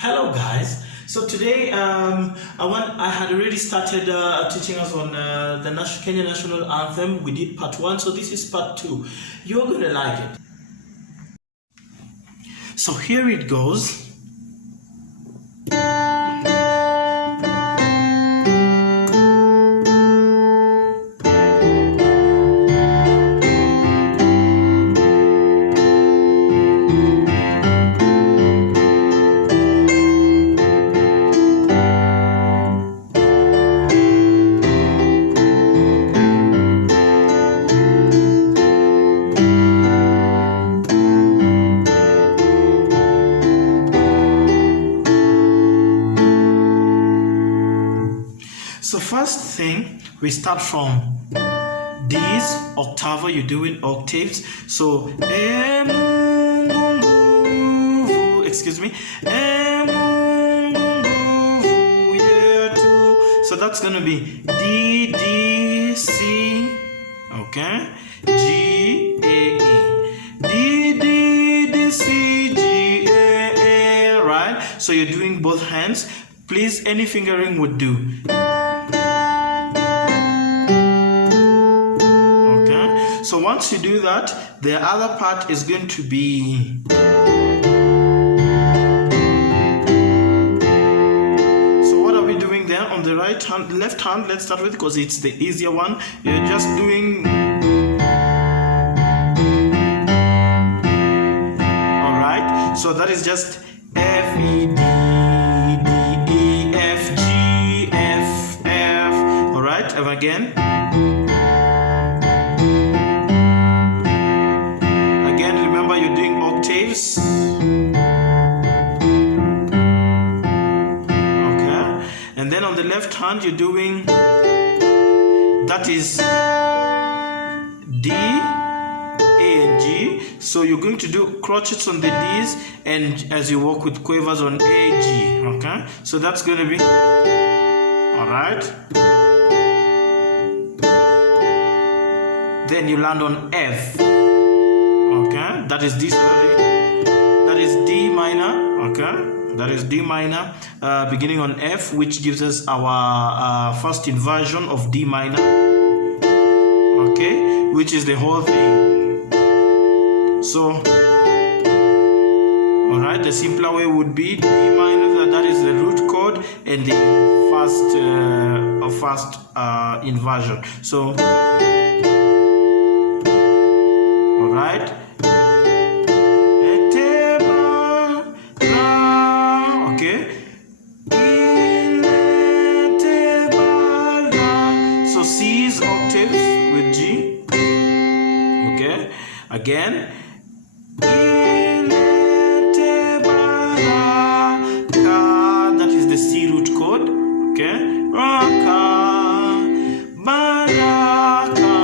Hello guys. So today I had already started teaching us on the Kenya National Anthem. We did part 1, so this is part 2. You're gonna like it. So here it goes. So first thing, we start from D's, octave, you're doing octaves. So, excuse me, so that's gonna be D, D, C, okay, G, A, E. D, D, D, C, G, A, A, right? So you're doing both hands. Please, any fingering would do. So once you do that, the other part is going to be so what are we doing there on the right hand, left hand? Let's start with, because it's the easier one. You're just doing all right. So that is just F, E, D, D, E, F, G, F, F. All right, and again. And then on the left hand you're doing, that is D, A and G. So you're going to do crotchets on the D's and as you walk with quavers on A, G. Okay, so that's going to be alright. Then you land on F. Okay, that is D, sorry. That is D minor. Okay. That is D minor, beginning on F, which gives us our first inversion of D minor, okay, which is the whole thing. So, all right, the simpler way would be D minor, that is the root chord, and the first inversion. So, all right. So C is octaves with G. Okay. Again. That is the C root chord. Okay. Raka, baraka,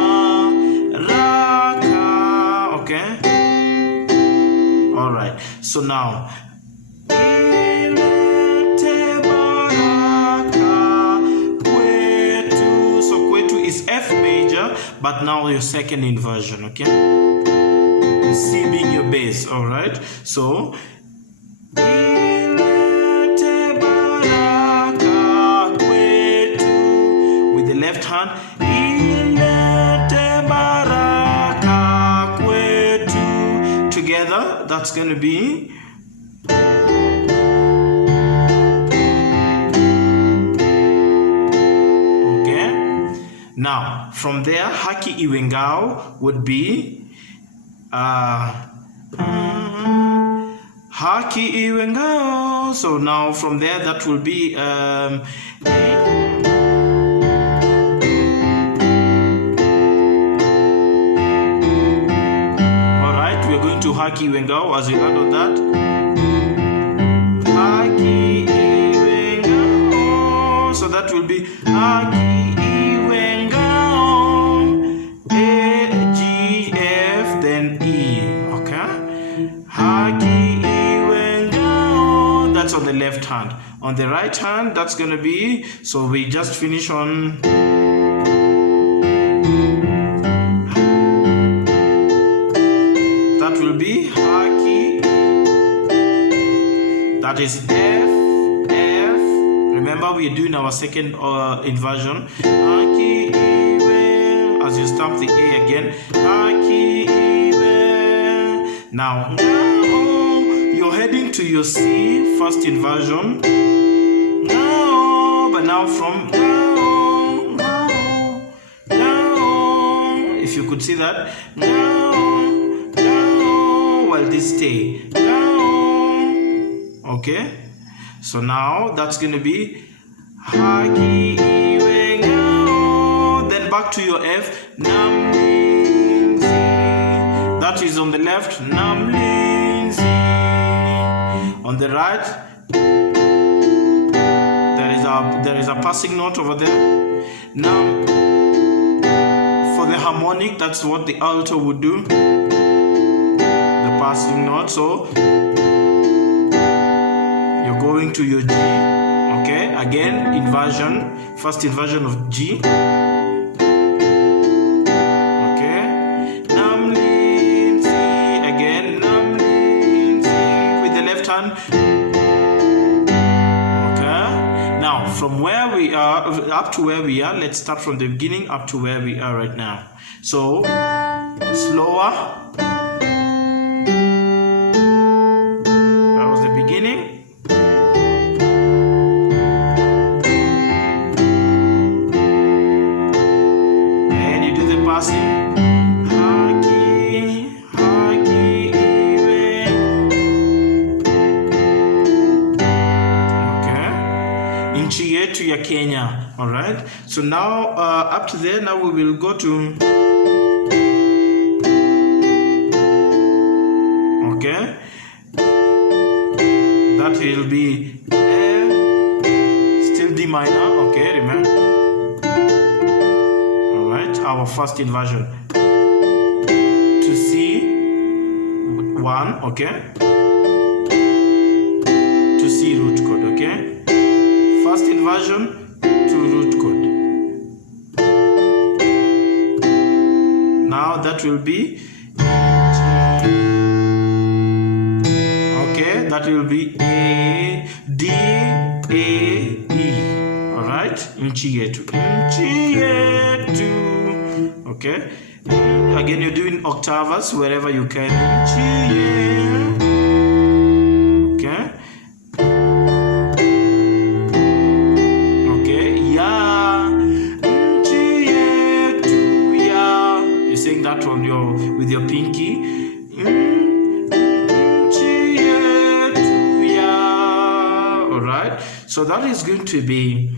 raka. Okay. All right. So now. F major, but now your second inversion, okay? C being your bass, all right? So with the left hand, together, that's going to be now, from there, haki iwengao would be haki iwengao. So now from there, that will be all right, we're going to haki iwengao as we add on that. Haki iwengao. So that will be haki. That's on the left hand. On the right hand, that's gonna be, so we just finish on that will be haki. That is F. Remember, we are doing our second inversion. As you stamp the A again. Now you're heading to your C, first inversion. But now from if you could see that, while this stay. Okay, so now that's going to be then back to your F. That is on the left. On the right, there is a passing note over there. Now, for the harmonic, that's what the alto would do. The passing note. So you're going to your G. Okay, again inversion. First inversion of G. From where we are up to where we are, let's start from the beginning up to where we are right now. So slower. That was the beginning. And you do the passing. To your Kenya. All right, so now up to there, now we will go to okay, that will be still D minor. Okay, remember. All right, our first inversion to C1. Okay, to C root chord. Okay, first inversion to root chord. Now that will be okay, that will be A, D, A, E. Alright, inchietu. Okay, again you're doing octaves wherever you can. Okay. That on with your pinky. All right, so that is going to be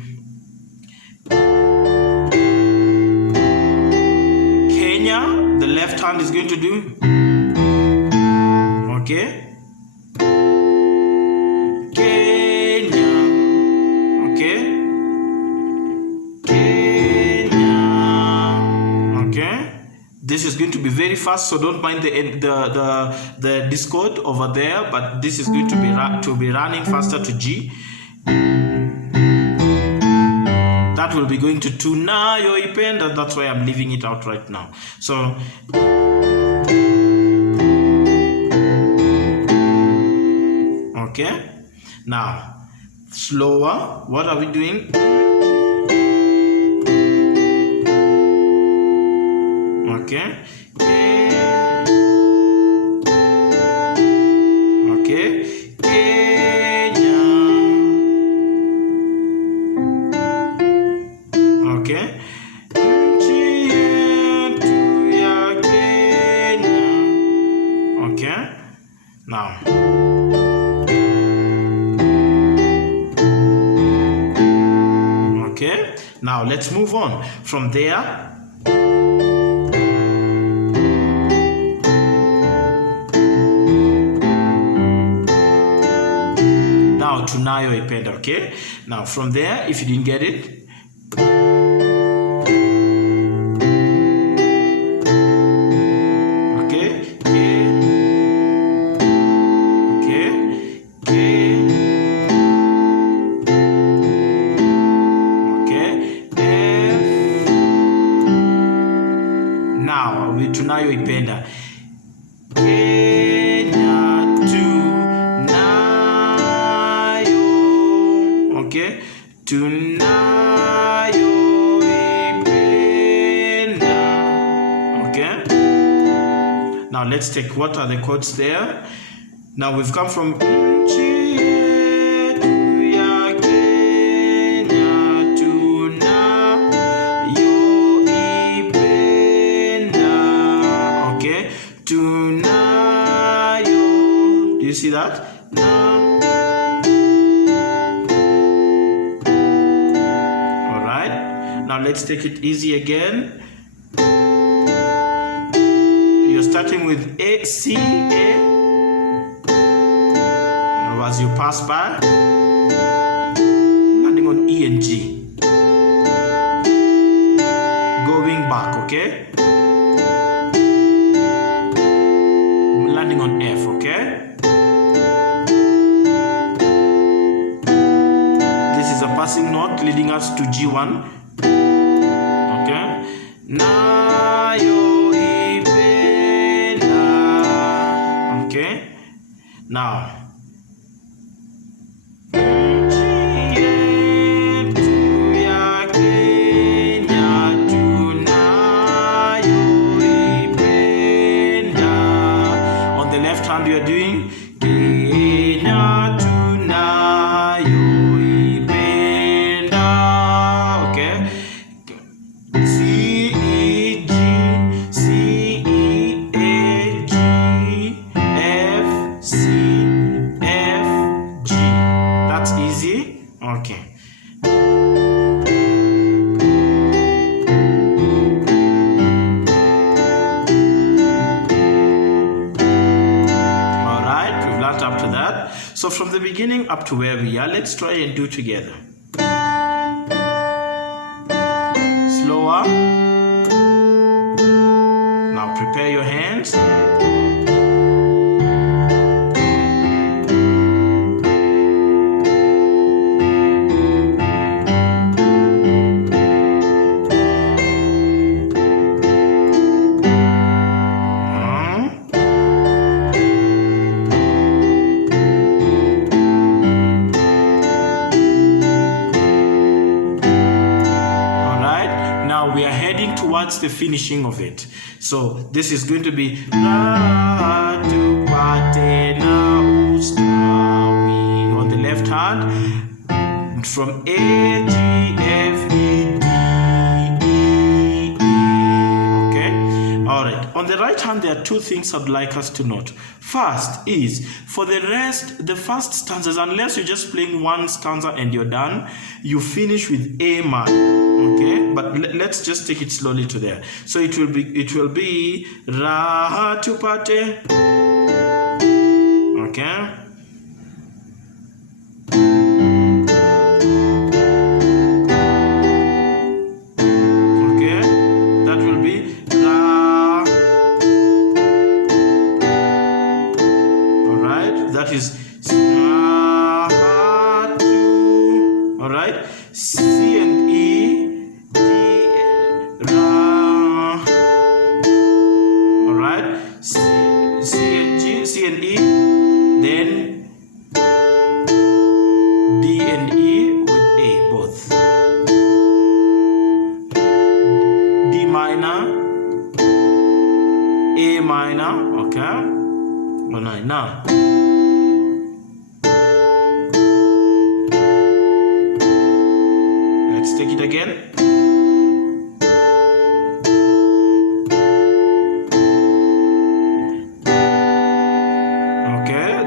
Kenya. The left hand is going to do okay. Kenya. Okay. Kenya. Okay. This is going to be very fast, so don't mind the discord over there, but this is going to be running faster to G. That will be going to Tunayo Ipenda. That's why I'm leaving it out right now. So okay, now slower. What are we doing? Okay. Okay. Kenya. Okay. Okay. Now. Okay. Now let's move on from there. Tunayo Ipenda. Okay, now from there, if you didn't get it, okay, F. Now with Tunayo Ipenda. Okay, tunayoipenda. Okay, now let's take what are the chords there. Now we've come from nchi yetu ya Kenya tunayoipenda. Okay, tunayo. Do you see that? All right. Now let's take it easy again. You're starting with A, C, A. As you pass by, landing on E and G, going back, okay, landing on F, okay. This is a passing note leading us to G1, okay. Nayoipenda, okay. Now we are doing Kenya tunayoipenda. Okay, C, E, G, C, E, A, G, F, C, F, G. That's easy. Okay. So from the beginning up to where we are, let's try and do together. Slower. Now prepare your hands. We are heading towards the finishing of it. So this is going to be on the left hand, from A, G, F, E, D, E, E. Okay? Alright. On the right hand, there are two things I'd like us to note. First is, for the rest, the first stanzas, unless you're just playing one stanza and you're done, you finish with A minor. Okay, but let's just take it slowly to there. So it will be Raha tupate. Okay. Okay, that will be Ra. All right, that is Raha tu. All right, C and E. C and E, then D and E with A, both. D minor, A minor, okay. All right, now. Let's take it again.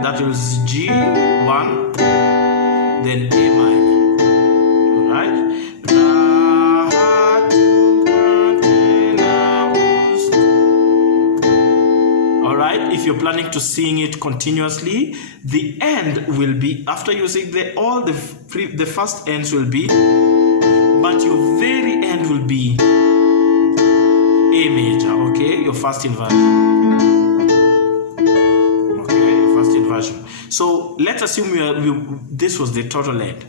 That was G1, then A minor. Alright? Alright, if you're planning to sing it continuously, the end will be, after you sing all the first ends will be, but your very end will be A major, okay? Your first inversion. So let's assume this was the total end.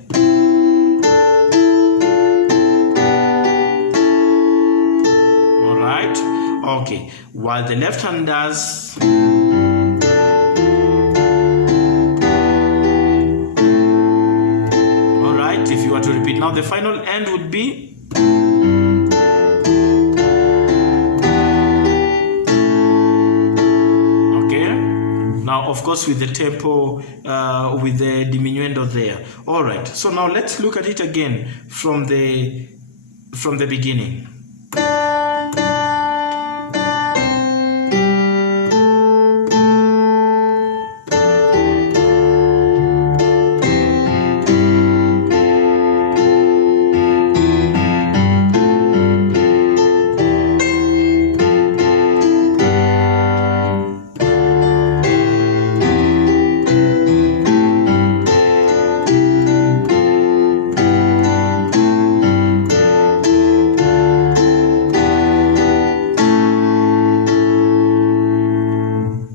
All right. Okay. While the left hand does. All right. right? If you were to repeat. Now the final end would be okay. Now, of course, with the tempo, with the diminuendo there. All right. So now let's look at it again from the beginning.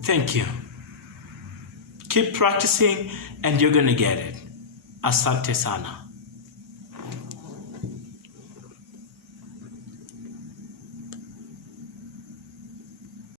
Thank you. Keep practicing and you're going to get it. Asante sana.